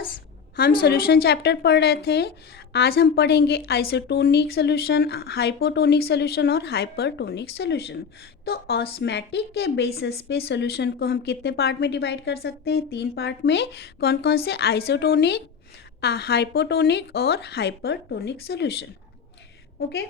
Class. हम solution chapter पढ़ रहे थे। आज हम पढ़ेंगे आइसोटोनिक सॉल्यूशन, हाइपोटोनिक सॉल्यूशन और हाइपरटोनिक सॉल्यूशन। तो ऑस्मैटिक के बेसिस पे सॉल्यूशन को हम कितने पार्ट में डिवाइड कर सकते हैं? 3 पार्ट में। कौन कौन से? आइसोटोनिक, हाइपोटोनिक और हाइपरटोनिक सॉल्यूशन। ओके,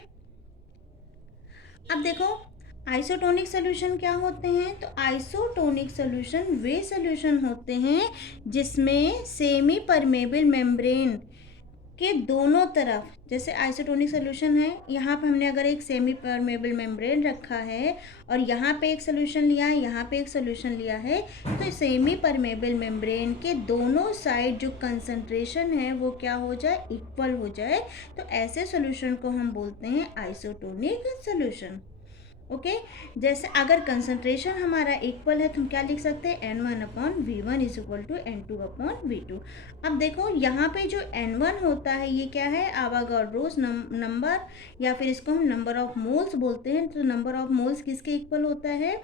अब देखो आइसोटोनिक सॉल्यूशन क्या होते हैं। तो आइसोटोनिक सॉल्यूशन वे सॉल्यूशन होते हैं जिसमें सेमी परमेबल मेम्ब्रेन के दोनों तरफ, जैसे आइसोटोनिक सॉल्यूशन है, यहाँ पे हमने अगर एक सेमी परमेबल मेम्ब्रेन रखा है और यहाँ पे एक सॉल्यूशन लिया है, यहाँ पे एक सॉल्यूशन लिया है, तो सेमी परमेबल मेम्ब्रेन के दोनों साइड जो कंसंट्रेशन है वो क्या हो जाए? इक्वल हो जाए। तो ऐसे सॉल्यूशन को हम बोलते हैं आइसोटोनिक सॉल्यूशन। ओके, जैसे अगर कंसंट्रेशन हमारा इक्वल है तो हम क्या लिख सकते हैं? N1/V1 is equal to N2/V2। अब देखो यहाँ पे जो N1 होता है ये क्या है? आवागाड्रोस नंबर, या फिर इसको हम नंबर ऑफ मोल्स बोलते हैं। तो नंबर ऑफ मोल्स किसके इक्वल होता है?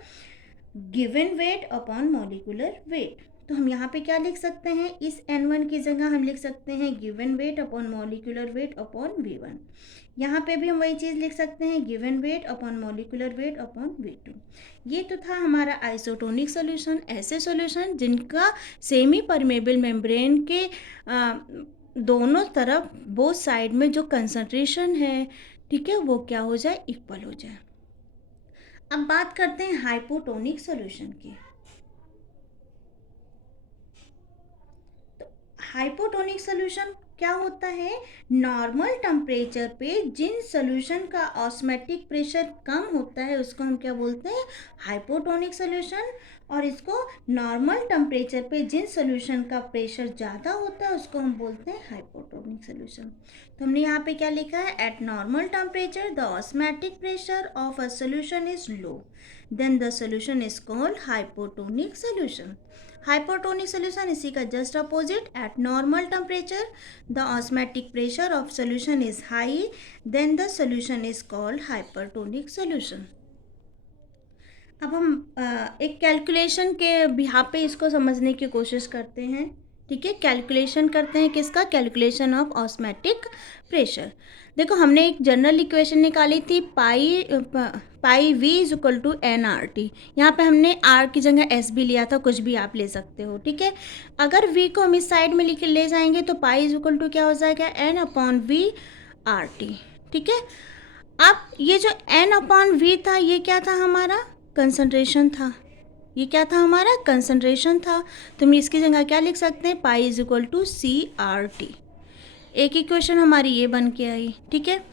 Given weight upon molecular weight. तो हम यहाँ पे क्या लिख सकते हैं? इस N1 की जगह हम लिख सकते हैं given weight upon molecular weight upon V1। यहाँ पे भी हम वही चीज़ लिख सकते हैं, given weight upon molecular weight upon V2। ये तो था हमारा आइसोटोनिक सॉल्यूशन। ऐसे सॉल्यूशन जिनका सेमी परमेबल मेम्ब्रेन के दोनों तरफ, बोथ साइड में जो कंसंट्रेशन है, ठीक है, वो क्या हो जाए? इक्वल हो जाए। अब बात करते हैं हाइपोटोनिक सॉल्यूशन की। तो हाइपोटोनिक सॉल्यूशन क्या होता है? नॉर्मल टेम्परेचर पे जिन सॉल्यूशन का ऑस्मैटिक प्रेशर कम होता है उसको हम क्या बोलते हैं? Hypotonic solution. और इसको नॉर्मल टेम्परेचर पे जिन सॉल्यूशन का प्रेशर ज़्यादा होता है उसको हम बोलते हैं हाइपोटोनिक सॉल्यूशन। तो हमने यहाँ पे क्या लिखा है? At normal temperature the osmotic pressure of a solution is low, then the solution is called hypotonic solution. Hypotonic solution इसी का just opposite. At normal temperature the osmotic pressure of solution is high, then the solution is called hypertonic solution. अब हम एक calculation के behalf पे इसको समझने की कोशिश करते हैं। ठीक है, कैलकुलेशन करते हैं किसका? Calculation of osmotic pressure. देखो हमने एक जनरल इक्वेशन निकाली थी, pi V is equal to NRT। यहाँ पे हमने R की जगह S भी लिया था, कुछ भी आप ले सकते हो। ठीक है, अगर V को हम इस साइड में ले जाएंगे तो पाई इज इक्वल टू क्या हो जाएगा? N/V/RT। ठीक है, अब ये जो N/V था ये क्या था? हमारा कंसंट्रेशन था। ये क्या था? हमारा कंसंट्रेशन था। तो हम इसकी जगह क्या लिख सकते हैं? Pi is equal to CRT। एक इक्वेशन हमारी ये बन के आई। ठीक है,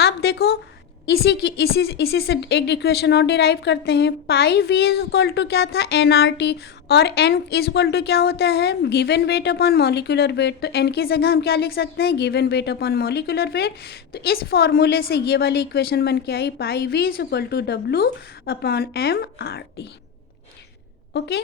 अब देखो इसी से एक इक्वेशन और डिराइव करते हैं। पाई वी इज इक्वल टू क्या था? NRT। और N इज इक्वल टू क्या होता है? Given weight upon molecular weight. तो N की जगह हम क्या लिख सकते हैं? Given weight upon molecular weight. तो इस फॉर्मूले से ये वाली इक्वेशन बन के आई, pi V is equal to W upon MRT। Okay,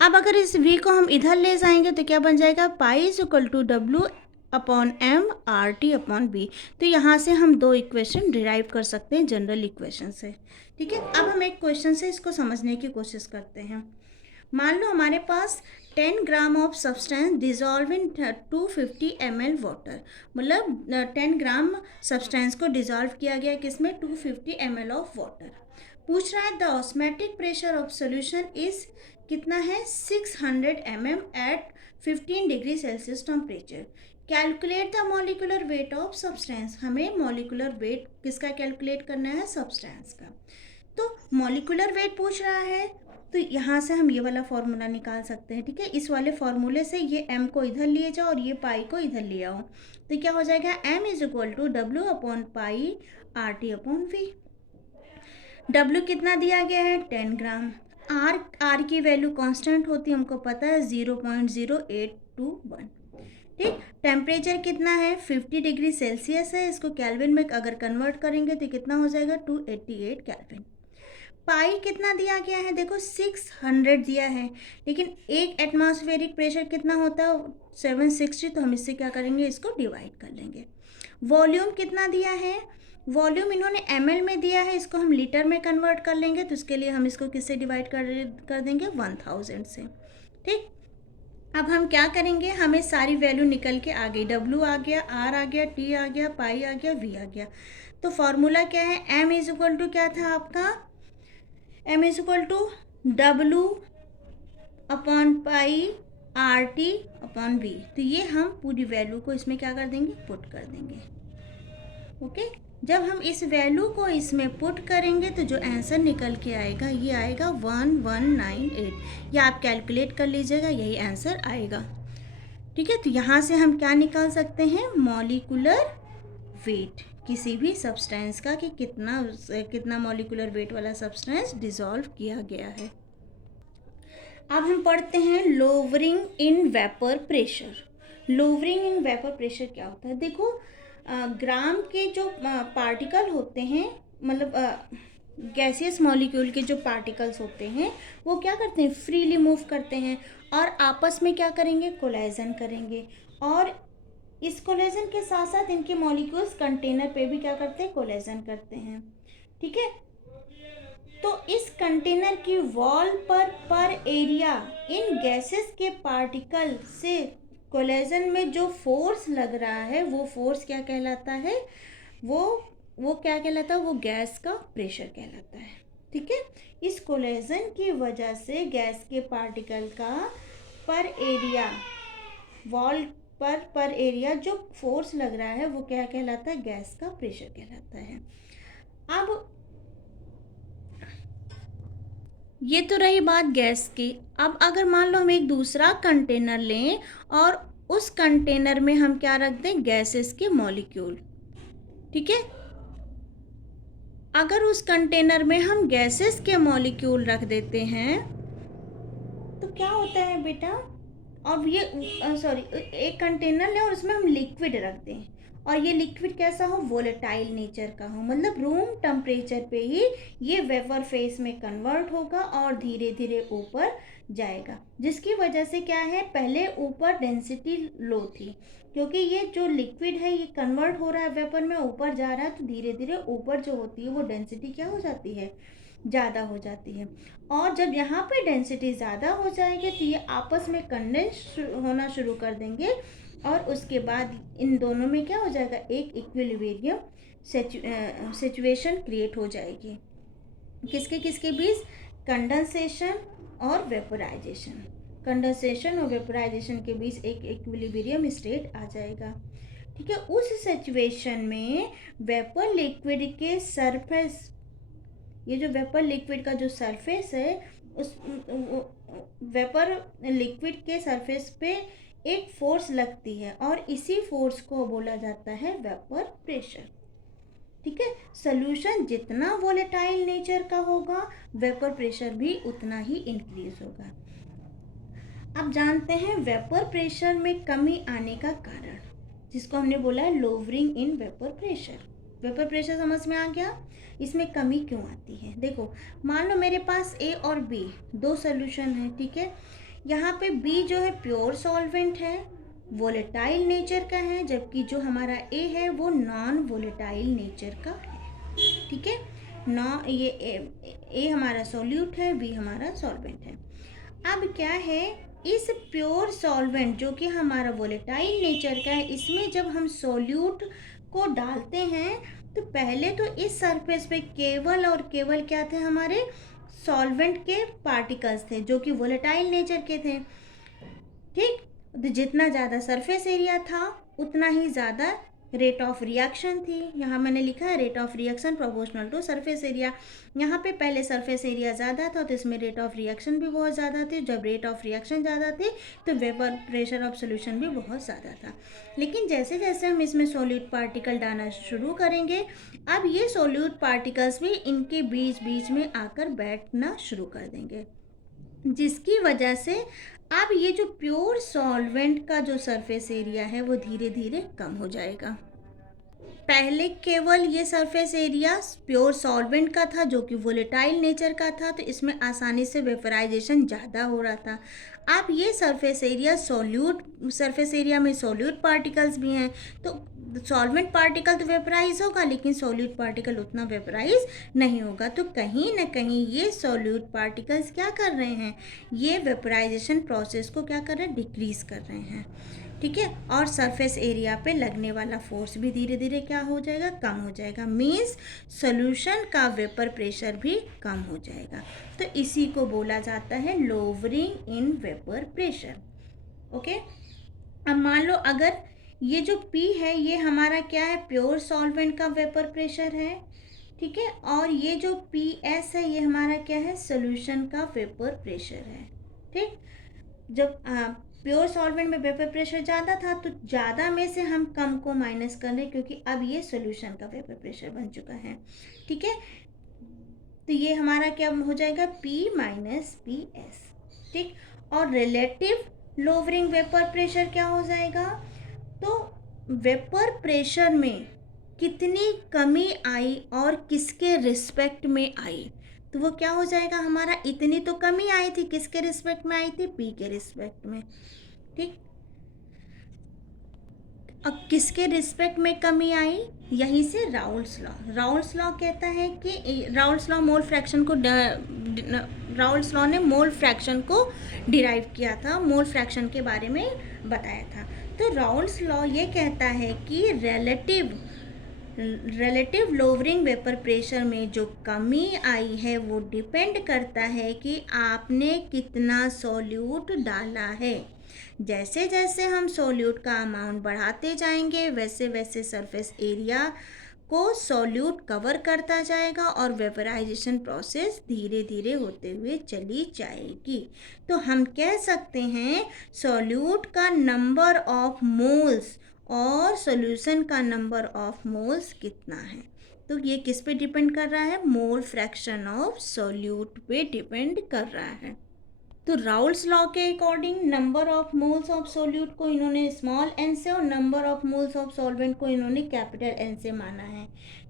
अब अगर इस V को हम इधर ले जाएंगे तो क्या बन जाएगा? Pi is equal to W upon MRT upon B। तो यहाँ से हम दो इक्वेशन डिराइव कर सकते हैं जनरल इक्वेशन से। ठीक है, अब हम एक क्वेश्चन से इसको समझने की कोशिश करते हैं। मान लो हमारे पास 10 gram of substance dissolve in 250 ml water. मतलब 10 ग्राम सब्सटेंस को डिजॉल्व किया गया किसमें? 250 ml ऑफ वाटर। पूछ रहा है the osmotic pressure of solution is कितना है? 600 mm एट 15 degree Celsius temperature. Calculate the molecular weight of substance. हमें मॉलिक्यूलर वेट किसका कैलकुलेट करना है? सब्सटेंस का। तो मॉलिक्यूलर वेट पूछ रहा है तो यहाँ से हम ये वाला फॉर्मूला निकाल सकते हैं। ठीक है, इस वाले फॉर्मूले से ये m को इधर लिए जाओ और ये पाई को इधर ले आओ, तो क्या हो जाएगा? m is equal to W upon pi RT upon V। W कितना दिया गया है? 10 ग्राम। R की वैल्यू कांस्टेंट होती है, हमको पता है 0.0821। ठीक, टेम्परेचर कितना है? 50 डिग्री सेल्सियस है। इसको केल्विन में अगर कन्वर्ट करेंगे तो कितना हो जाएगा? 288 केल्विन। पाई कितना दिया गया है? देखो 600 दिया है, लेकिन एक एटमॉस्फेरिक प्रेशर कितना होता है? 760। तो हम इससे क्या करेंगे? इसको डिवाइड कर लेंगे। वॉल्यूम कितना दिया है? वॉल्यूम इन्होंने ml में दिया है, इसको हम लीटर में कन्वर्ट कर लेंगे। तो इसके लिए हम इसको किससे डिवाइड कर देंगे? 1000 से। ठीक, अब हम क्या करेंगे, हमें सारी वैल्यू निकल के आ गई, डब्ल्यू आ गया, आर आ गया, टी आ गया, पाई आ गया, वी आ गया। तो फॉर्मूला क्या है, एम इज इक्वल टू क्या था आपका, M is equal to W upon pi R T upon V. तो ये हम पूरी वैल्यू को इसमें क्या कर देंगे, पुट कर देंगे। ओके, जब हम इस वैल्यू को इसमें पुट करेंगे तो जो आंसर निकल के आएगा ये आएगा 1198। या आप कैलकुलेट कर लीजिएगा, यही आंसर आएगा। ठीक है, तो यहाँ से हम क्या निकाल सकते हैं, मॉलिक्यूलर वेट किसी भी सब्सटेंस का, कि कितना मॉलिक्यूलर वेट वाला सब्सटेंस डिसॉल्व किया गया है। अब हम पढ़ते हैं lowering in vapour pressure. Lowering in vapour pressure क्या होता है, देखो ग्राम के जो पार्टिकल होते हैं, मतलब गैसियस मॉलिक्यूल के जो पार्टिकल्स होते हैं वो क्या करते हैं, फ्रीली मूव करते हैं और आपस में क्या करेंगे, कोलाइजन करेंगे। और इस कोलाइजन के साथ साथ इनके मॉलिक्यूल्स कंटेनर पे भी क्या करते हैं, कोलाइजन करते हैं। ठीक है, तो इस कंटेनर की वॉल पर एरिया इन गैसेस के पार्टिकल से कोलेजन में जो फोर्स लग रहा है वो फोर्स क्या कहलाता है, वो क्या कहलाता है, वो गैस का प्रेशर कहलाता है। ठीक है, इस कोलेजन की वजह से गैस के पार्टिकल का पर एरिया, वॉल पर एरिया जो फोर्स लग रहा है वो क्या कहलाता है, गैस का प्रेशर कहलाता है। अब ये तो रही बात गैस की। अब अगर मान लो हम एक दूसरा कंटेनर लें और उस कंटेनर में हम क्या रख दें, गैसेस के मॉलिक्यूल। ठीक है, अगर उस कंटेनर में हम गैसेस के मॉलिक्यूल रख देते हैं तो क्या होता है बेटा, अब ये एक कंटेनर लें और उसमें हम लिक्विड रख दें और ये लिक्विड कैसा हो, वोलेटाइल नेचर का हो, मतलब रूम टेम्परेचर पे ही ये वेपर फेस में कन्वर्ट होगा और धीरे धीरे ऊपर जाएगा। जिसकी वजह से क्या है, पहले ऊपर डेंसिटी लो थी, क्योंकि ये जो लिक्विड है ये कन्वर्ट हो रहा है वेपर में, ऊपर जा रहा है, तो धीरे धीरे ऊपर जो होती है वो डेंसिटी क्या हो जाती है, ज़्यादा हो जाती है। और जब यहाँ पे डेंसिटी ज़्यादा हो जाएगी तो ये आपस में कंडेंस होना शुरू कर देंगे और उसके बाद इन दोनों में क्या हो जाएगा, एक इक्विलिब्रियम सिचुएशन क्रिएट हो जाएगी। किसके किसके बीच, कंडेंसेशन और वेपोराइजेशन। कंडेंसेशन और वेपोराइजेशन के बीच एक इक्विलिब्रियम स्टेट आ जाएगा। ठीक है, उस सिचुएशन में वेपर लिक्विड के सरफेस, ये जो वेपर लिक्विड का जो सरफेस है उस वेपर लिक्विड के सरफेस पे एक फोर्स लगती है और इसी फोर्स को बोला जाता है वेपर प्रेशर। ठीक है, सॉल्यूशन जितना वोलेटाइल नेचर का होगा वेपर प्रेशर भी उतना ही इंक्रीज होगा। अब जानते हैं वेपर प्रेशर में कमी आने का कारण, जिसको हमने बोला है lowering in vapour pressure. Vapour pressure समझ में आ गया, इसमें कमी क्यों आती है। देखो, मान लो मेरे पास ए और बी दो सोल्यूशन है। ठीक है, यहाँ पे बी जो है प्योर सॉल्वेंट है, वोलेटाइल नेचर का है, जबकि जो हमारा ए है वो नॉन वोलेटाइल नेचर का है। ठीक है, ये ए हमारा सॉल्यूट है, बी हमारा सॉल्वेंट है। अब क्या है, इस प्योर सॉल्वेंट जो कि हमारा वोलेटाइल नेचर का है, इसमें जब हम सॉल्यूट को डालते हैं तो पहले तो इस सरफेस पे केवल और केवल क्या थे, हमारे सॉल्वेंट के पार्टिकल्स थे जो कि वोलेटाइल नेचर के थे। ठीक, तो जितना ज़्यादा सरफेस एरिया था उतना ही ज़्यादा रेट ऑफ रिएक्शन थी। यहाँ मैंने लिखा है rate of reaction proportional to surface area. यहाँ पे पहले सरफेस एरिया ज़्यादा था तो इसमें रेट ऑफ रिएक्शन भी बहुत ज़्यादा थी। जब रेट ऑफ रिएक्शन ज़्यादा थी तो वेपर प्रेशर ऑफ सोल्यूशन भी बहुत ज़्यादा था। लेकिन जैसे जैसे हम इसमें सोल्यूट पार्टिकल डालना शुरू करेंगे, अब ये सोल्यूट पार्टिकल्स भी इनके बीच बीच में आकर बैठना शुरू कर देंगे, जिसकी वजह से अब ये जो प्योर सॉल्वेंट का जो सरफेस एरिया है वो धीरे धीरे कम हो जाएगा। पहले केवल ये सरफेस एरिया प्योर सॉल्वेंट का था जो कि वोलेटाइल नेचर का था, तो इसमें आसानी से वेपराइजेशन ज़्यादा हो रहा था। अब ये सरफेस एरिया सरफेस एरिया में सॉल्यूट पार्टिकल्स भी हैं, तो सॉल्वेंट पार्टिकल तो वेपराइज होगा, लेकिन सॉल्यूट पार्टिकल उतना वेपराइज नहीं होगा। तो कहीं ना कहीं ये सॉल्यूट पार्टिकल्स क्या कर रहे हैं, ये वेपराइजेशन प्रोसेस को क्या कर रहे हैं, डिक्रीज कर रहे हैं। ठीक है, और सरफेस एरिया पे लगने वाला फोर्स भी धीरे धीरे क्या हो जाएगा, कम हो जाएगा। मीन्स सॉल्यूशन का वेपर प्रेशर भी कम हो जाएगा। तो इसी को बोला जाता है lowering in vapour pressure. Okay, अब मान लो अगर ये जो P है ये हमारा क्या है, प्योर सॉल्वेंट का वेपर प्रेशर है। ठीक है, और ये जो PS है ये हमारा क्या है, सॉल्यूशन का वेपर प्रेशर है। ठीक, जब प्योर सॉल्वेंट में वेपर प्रेशर ज़्यादा था तो ज़्यादा में से हम कम को माइनस कर रहे, क्योंकि अब ये सॉल्यूशन का वेपर प्रेशर बन चुका है। ठीक है, तो ये हमारा क्या हो जाएगा, P माइनस PS। ठीक, और रिलेटिव लोअरिंग वेपर प्रेशर क्या हो जाएगा, तो वेपर प्रेशर में कितनी कमी आई और किसके रिस्पेक्ट में आई, तो वो क्या हो जाएगा हमारा, इतनी तो कमी आई थी, किसके रिस्पेक्ट में आई थी, P के रिस्पेक्ट में। ठीक, अब किसके रिस्पेक्ट में कमी आई, यहीं से राउल्स लॉ कहता है कि राउल्स लॉ मोल फ्रैक्शन को राउल्स लॉ ने मोल फ्रैक्शन को डिराइव किया था, मोल फ्रैक्शन के बारे में बताया था। तो राउल्स लॉ ये कहता है कि रिलेटिव लोअरिंग वेपर प्रेशर में जो कमी आई है वो डिपेंड करता है कि आपने कितना सॉल्यूट डाला है। जैसे जैसे हम सॉल्यूट का अमाउंट बढ़ाते जाएंगे वैसे वैसे सरफेस एरिया को सॉल्यूट कवर करता जाएगा और वेपराइजेशन प्रोसेस धीरे धीरे होते हुए चली जाएगी। तो हम कह सकते हैं सॉल्यूट का नंबर ऑफ मोल्स और सॉल्यूशन का नंबर ऑफ मोल्स कितना है, तो ये किस पे डिपेंड कर रहा है, मोल फ्रैक्शन ऑफ सॉल्यूट पे डिपेंड कर रहा है। तो राउल्स लॉ के according number of moles of solute को इन्होंने स्मॉल एन से और number of moles of solvent को इन्होंने कैपिटल एन से माना है।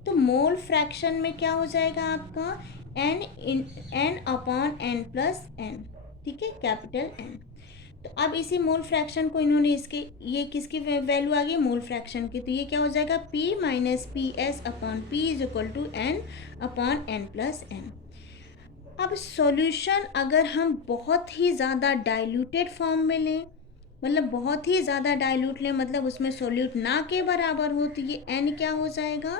तो मोल फ्रैक्शन में क्या हो जाएगा आपका, N upon N plus N. ठीक है, कैपिटल एन। तो अब इसी मोल फ्रैक्शन को इन्होंने इसके, ये किसकी वैल्यू आ गई, मोल फ्रैक्शन की, तो ये क्या हो जाएगा, P minus PS upon P is equal to N upon N plus N। अब सॉल्यूशन अगर हम बहुत ही ज़्यादा डाइल्यूटेड फॉर्म में लें, मतलब बहुत ही ज़्यादा डाइल्यूट लें, मतलब उसमें सॉल्यूट ना के बराबर हो, तो ये n क्या हो जाएगा,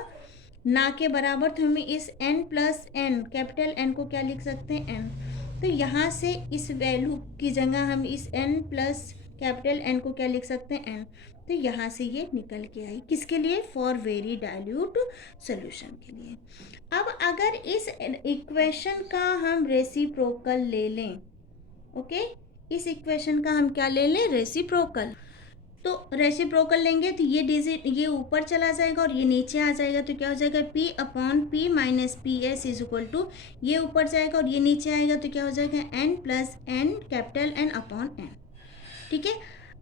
ना के बराबर। तो हमें इस n plus N, capital N को क्या लिख सकते हैं, n। तो यहाँ से इस वैल्यू की जगह हम इस n प्लस कैपिटल N को क्या लिख सकते हैं, n। तो यहाँ से ये निकल के आई, किसके लिए, फॉर वेरी डाइल्यूट सॉल्यूशन के लिए। अब अगर इस इक्वेशन का हम रेसिप्रोकल ले लें, ओके, इस इक्वेशन का हम क्या ले लें, रेसिप्रोकल। तो रेसिप्रोकल लेंगे तो ये डिजिट ये ऊपर चला जाएगा और ये नीचे आ जाएगा, तो क्या हो जाएगा, P upon P minus PS is equal to, ये ऊपर जाएगा और ये नीचे आएगा, तो क्या हो जाएगा, N plus N, capital N upon N। ठीक है,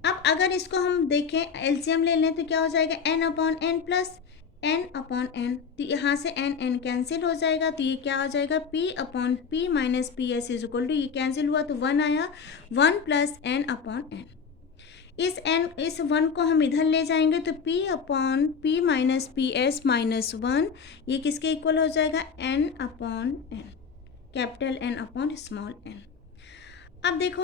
अब अगर इसको हम देखें एलसीएम ले लें तो क्या हो जाएगा, N upon N plus N upon N. तो यहाँ से एन एन कैंसिल हो जाएगा, तो ये क्या हो जाएगा, P upon P minus PS is equal to, ये कैंसिल हुआ तो 1 आया, 1 प्लस एन अपॉन एन। इस 1 को हम इधर ले जाएंगे तो P upon P minus PS minus 1, ये किसके इक्वल हो जाएगा, N upon N, capital N upon small N. अब देखो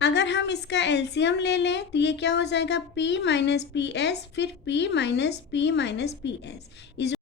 अगर हम इसका एलसीएम ले लें तो ये क्या हो जाएगा, P माइनस PS फिर P minus P minus PS is